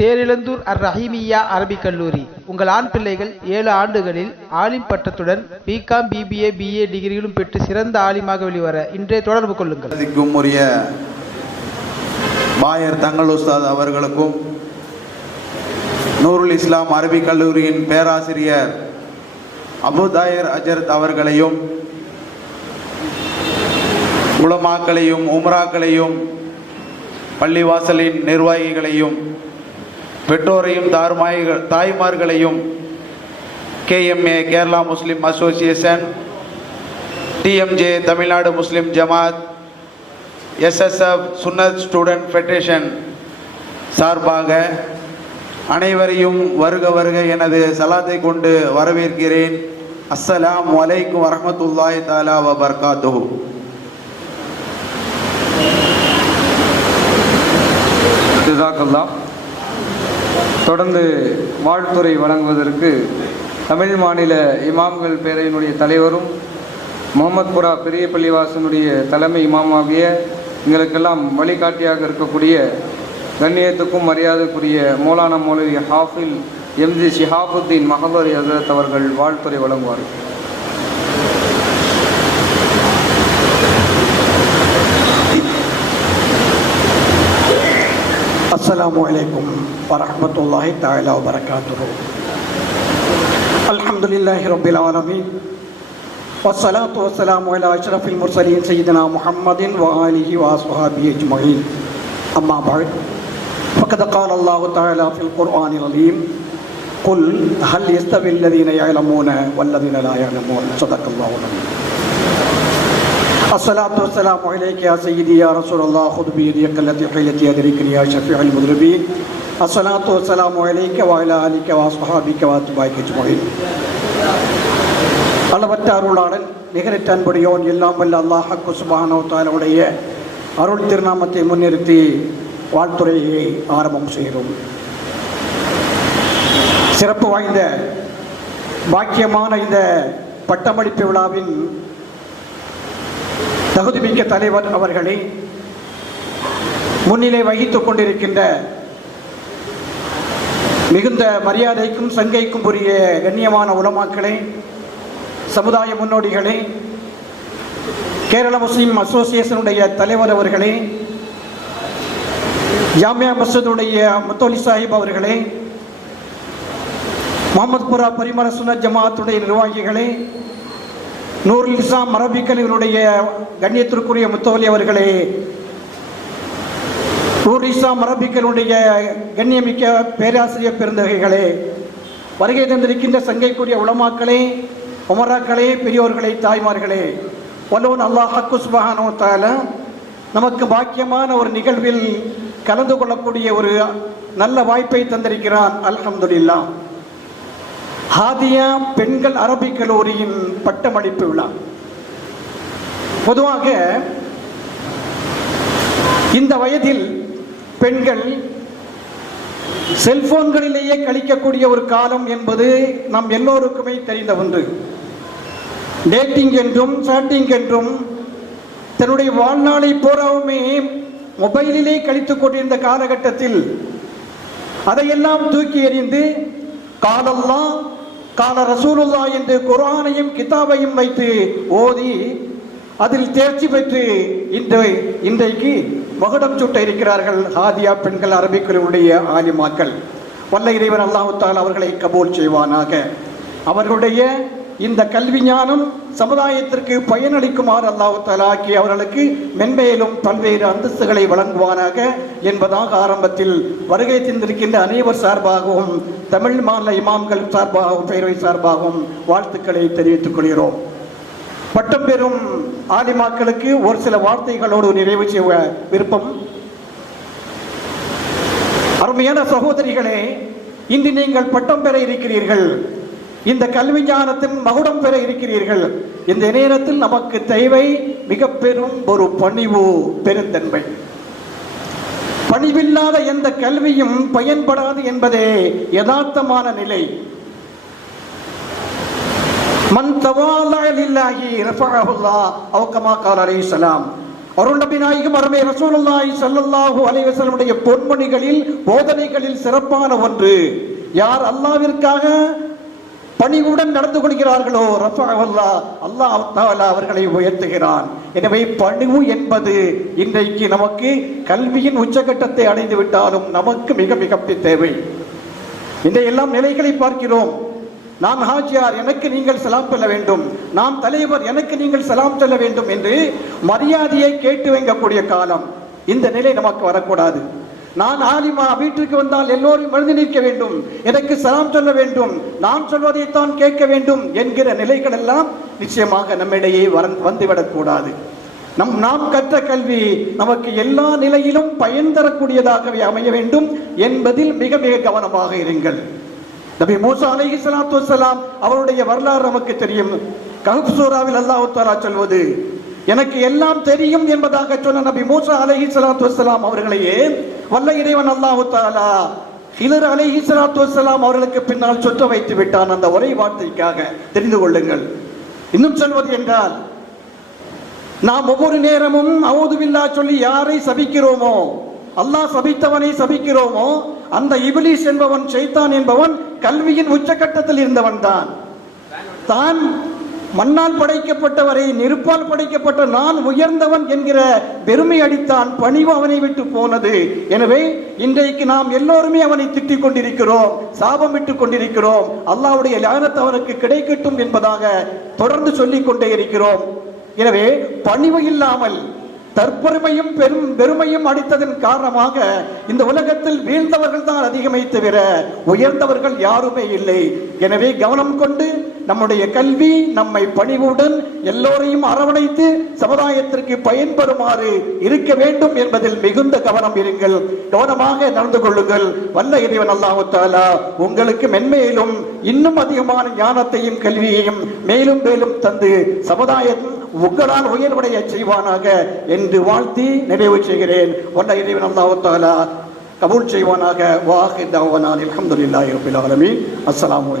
தேரிழந்தூர் அர் ரஹீமியா அரபிக் கல்லூரி. உங்கள் ஆண் பிள்ளைகள் ஏழு ஆண்டுகளில் ஆலிம் பட்டத்துடன் பிகாம் பிபிஏ பிஏ டிகிரிகளும் பெற்று சிறந்த ஆலிமாக வெளிவர இன்றே தொடர்பு கொள்ளுங்கள். உரிய பாயர் தங்கள் உஸ்தாத் அவர்களுக்கும் நூருல் இஸ்லாம் அரபிக் கல்லூரியின் பேராசிரியர் அபுதாயர் அஜரத் அவர்களையும் உலமாக்களையும் உம்ராக்களையும் பள்ளிவாசலின் நிர்வாகிகளையும் பெற்றோரையும் தாய்மாய்கள் தாய்மார்களையும் KMA Kerala Muslim association TMJ Tamil Nadu Muslim Jamath SSF Sunnath student federation சார்பாக அனைவரையும் வருக வருக எனது சலாத்தை கொண்டு வரவேற்கிறேன். அஸ்ஸலாம் வலைக்கும் வரமத்துல்லாய் தாலா வபர்காத்து ஜிசாக்கல்லா தொடர்ந்து வாழ்த்துறை வழங்குவதற்கு தமிழ் மாநில இமாம்கள் பேரவையினுடைய தலைவரும் முகமதுபுரா பெரிய பள்ளிவாசனுடைய தலைமை இமாமாகிய எங்களுக்கெல்லாம் வழிகாட்டியாக இருக்கக்கூடிய கண்ணியத்துக்கும் மரியாதைக்குரிய மௌலானா மௌலவி ஹாஃபில் எம்ஜி ஷிஹாபுத்தீன் மஹபர் ஹசரத் அவர்கள் வாழ்த்துறை வழங்குவார்கள். السلام عليكم ورحمة الله تعالى وبركاته. الحمد لله رب العالمين. والصلاة والسلام على أشرف المرسلين سيدنا محمد وآله وأصحابه أجمعين. أما بعد فقد قال الله تعالى في القرآن العظيم قل هل يستوي الذين يعلمون والذين لا يعلمون? صدق الله العظيم. الصلاة والسلام عليك يا سيدي يا رسول الله خذ بيديك التي حيلت يدركني يا شفيع المذنبين الصلاة والسلام عليك وعلى آلك وأصحابك وأتباعك أجمعين அளவற்ற அருளாளன் நிகரற்ற அன்புடையோன் எல்லாம் வல்ல அல்லாஹ் குசுபானோ தாலுடைய அருள் திருநாமத்தை முன்னிறுத்தி வாழ்த்துறையை ஆரம்பம் செய்கிறோம் சிறப்பு வாய்ந்த பாக்கியமான இந்த பட்டமளிப்பு விழாவின் தகுதிமிக்க தலைவர் அவர்களை முன்னிலை வகித்துக் கொண்டிருக்கின்ற மிகுந்த மரியாதைக்கும் சங்கைக்கும் உரிய கண்ணியமான உலமாக்களே சமுதாய முன்னோடிகளே கேரள முஸ்லீம் அசோசியேஷனுடைய தலைவர் அவர்களே ஜாமியா மசூதுடைய முத்தோலி சாஹிப் அவர்களே முகமதுபுரா பரிமர சுனர் ஜமாத்துடைய நிர்வாகிகளே நூருல் இஸ்லாம் அரபிக்கலினுடைய கண்ணியத்திற்குரிய முத்தவலி அவர்களே நூர் இஸ்லாம் மரபிக்கனுடைய கண்ணியமிக்க பேராசிரியர் பெருந்தகைகளே வருகை தந்திருக்கின்ற சங்கைக்குரிய உளமாக்களே உமராக்களே பெரியோர்களே தாய்மார்களே வல்லோன் அல்லாஹ் ஹக்குஸ்பஹானோ தால நமக்கு பாக்கியமான ஒரு நிகழ்வில் கலந்து கொள்ளக்கூடிய ஒரு நல்ல வாய்ப்பை தந்திருக்கிறான். அல்ஹம்துலில்லாஹ். ஹாதியா பெண்கள் அரபிக் கல்லூரியின் பட்டமளிப்பு விழா. பொதுவாக இந்த வயதில் பெண்கள் செல்போன்களிலேயே கழிக்கக்கூடிய ஒரு காலம் என்பது நம் எல்லோருக்குமே தெரிந்த ஒன்று. டேட்டிங் என்றும் சாட்டிங் என்றும் தன்னுடைய வாழ்நாளை பூராவுமே மொபைலிலே கழித்துக் கொண்டிருந்த காலகட்டத்தில் அதையெல்லாம் தூக்கி எறிந்து காலல்லாம் கால ரசூலுல்லா என்று குரானையும் கிதாபையும் வைத்து ஓதி அதில் தேர்ச்சி பெற்று இன்று இன்றைக்கு மகுடம் சுட்ட இருக்கிறார்கள் ஹாதியா பெண்கள் அரபிக்களுடைய ஆலிமாக்கள். வல்ல இறைவன் அல்லாஹுத்தால் அவர்களை கபூல் செய்வானாக. அவர்களுடைய இந்த கல்வி ஞானம் சமுதாயத்திற்கு பயனளிக்குமாறு அல்லாஹு தலாக்கி அவர்களுக்கு மென்மேலும் பல்வேறு அந்தஸ்துகளை வழங்குவானாக என்பதாக ஆரம்பத்தில் வருகை தந்திருக்கின்ற அனைவர் சார்பாகவும் தமிழ் மாநில இமாம்கள் சார்பாகவும் பேரவை சார்பாகவும் வாழ்த்துக்களை தெரிவித்துக் கொள்கிறோம். பட்டம் பெறும் ஆலிமாக்களுக்கு ஒரு சில வார்த்தைகளோடு நிறைவு செய்ய விருப்பம். அருமையான சகோதரிகளே இன்று நீங்கள் பட்டம் பெற இருக்கிறீர்கள். இந்த கல்வி ஞானத்தின் மகுடம் பெற இருக்கிறீர்கள். இந்த நேரத்தில் நமக்கு தேவை மிக பெரும் ஒரு பணிவு பெருந்தன்மை. பணிவில்லாத எந்த கல்வியும் பயன்படாது என்பதே யதார்த்தமான நிலை. மன் தவாலாஹி ரஃபஅஹுல்லாஹ் அவ் கால் கால சலாம். அருள் நபி நாயகம் அருமை ரசூலுல்லாஹி ஸல்லல்லாஹு அலைஹி வஸல்லமுடைய பொன்மொழிகளில் போதனைகளில் சிறப்பான ஒன்று. யார் அல்லாவிற்காக பணிவுடன் நடந்து கொள்கிறார்களோ? ரஃபாவல்லா அல்லாஹ் தஆலா அவர்களை உயர்த்துகிறான். எனவே பணிவு என்பது இன்றைக்கு நமக்கு கல்வியின் உச்சகட்டத்தை அடைந்து விட்டாலும் நமக்கு மிக மிக தேவை. இந்த எல்லாம் நிலைகளை பார்க்கிறோம். நான் ஹாஜியார் எனக்கு நீங்கள் சலாம் சொல்ல வேண்டும். நான் தலைவர் எனக்கு நீங்கள் சலாம் சொல்ல வேண்டும் என்று மரியாதையை கேட்டு வைக்கக்கூடிய காலம். இந்த நிலை நமக்கு வரக்கூடாது. நான் ஆலிமா வீட்டிற்கு வந்தால் எல்லோரும் எழுந்து நிற்க வேண்டும். எனக்கு சலாம் சொல்ல வேண்டும். நான் சொல்வதைத்தான் கேட்க வேண்டும் என்கிற நிலைகள் எல்லாம் நிச்சயமாக நம்மிடையே வர வந்துவிடக்கூடாது நம் நாம் கற்ற கல்வி நமக்கு எல்லா நிலையிலும் பயன் தரக்கூடியதாகவே அமைய வேண்டும் என்பதில் மிக மிக கவனமாக இருங்கள். நபி மூசா அலைஹி சலாத்து வலாம் அவருடைய வரலாறு நமக்கு தெரியும். கஹப் சூராவில் அல்லாஹ் தாலா சொல்வது எனக்கு எல்லாம் தெரியும் என்பதாக சொன்ன நபி மூசா அலஹி சலாத்து வலாம் அவர்களையே வல்ல இறைவன் அல்லாஹ் தாலா ஹிலர் அலஹி சலாத்து வலாம் அவர்களுக்கு பின்னால் சொற்ற வைத்து விட்டான் அந்த ஒரே வார்த்தைக்காக. தெரிந்து கொள்ளுங்கள். இன்னும் சொல்வது என்றால் நாம் ஒவ்வொரு நேரமும் அவுதுவில்லா சொல்லி யாரை சபிக்கிறோமோ அல்லாஹ் சபித்தவனை சபிக்கிறோமோ அந்த இபிலிஸ் என்பவன் சைத்தான் என்பவன் கல்வியின் உச்சகட்டத்தில் இருந்தவன் தான் தான் மண்ணால் படைக்கப்பட்டவரை நெருப்பால் படைக்கப்பட்ட நான் உயர்ந்தவன் என்கிற பெருமை அடித்தான் பணிவு அவனை விட்டு போனது. எனவே இன்றைக்கு நாம் எல்லோருமே அவனை திட்டிக் கொண்டிருக்கிறோம் சாபமிட்டுக் கொண்டிருக்கிறோம். அல்லாவுடைய லானத் அவனுக்கு கிடைக்கட்டும் என்பதாக தொடர்ந்து சொல்லிக் கொண்டே இருக்கிறோம். எனவே பணிவு இல்லாமல் தற்பெருமையும் பெரும் பெருமையும் அடித்ததன் காரணமாக இந்த உலகத்தில் வீழ்ந்தவர்கள் தான் அதிகமே தவிர உயர்ந்தவர்கள் யாருமே இல்லை. எனவே கவனம் கொண்டு நம்முடைய கல்வி நம்மை பணிவுடன் எல்லோரையும் அரவணைத்து சமுதாயத்திற்கு பயன்பெறுமாறு இருக்க வேண்டும் என்பதில் மிகுந்த கவனம் இருங்கள். கவனமாக நடந்து கொள்ளுங்கள். வல்ல இறைவன் அல்லாஹு தாலா உங்களுக்கு மென்மேலும் இன்னும் அதிகமான ஞானத்தையும் கல்வியையும் மேலும் மேலும் தந்து சமுதாயம் உங்களால் உயர்வடைய செய்வானாக என்று வாழ்த்தி நிறைவு செய்கிறேன். வல்ல இறைவன் அல்லாஹு தாலா கபூல் செய்வானாக. வாஹித் அலமதுல்லாஹி ரபில் ஆலமீன். அஸ்ஸலாமு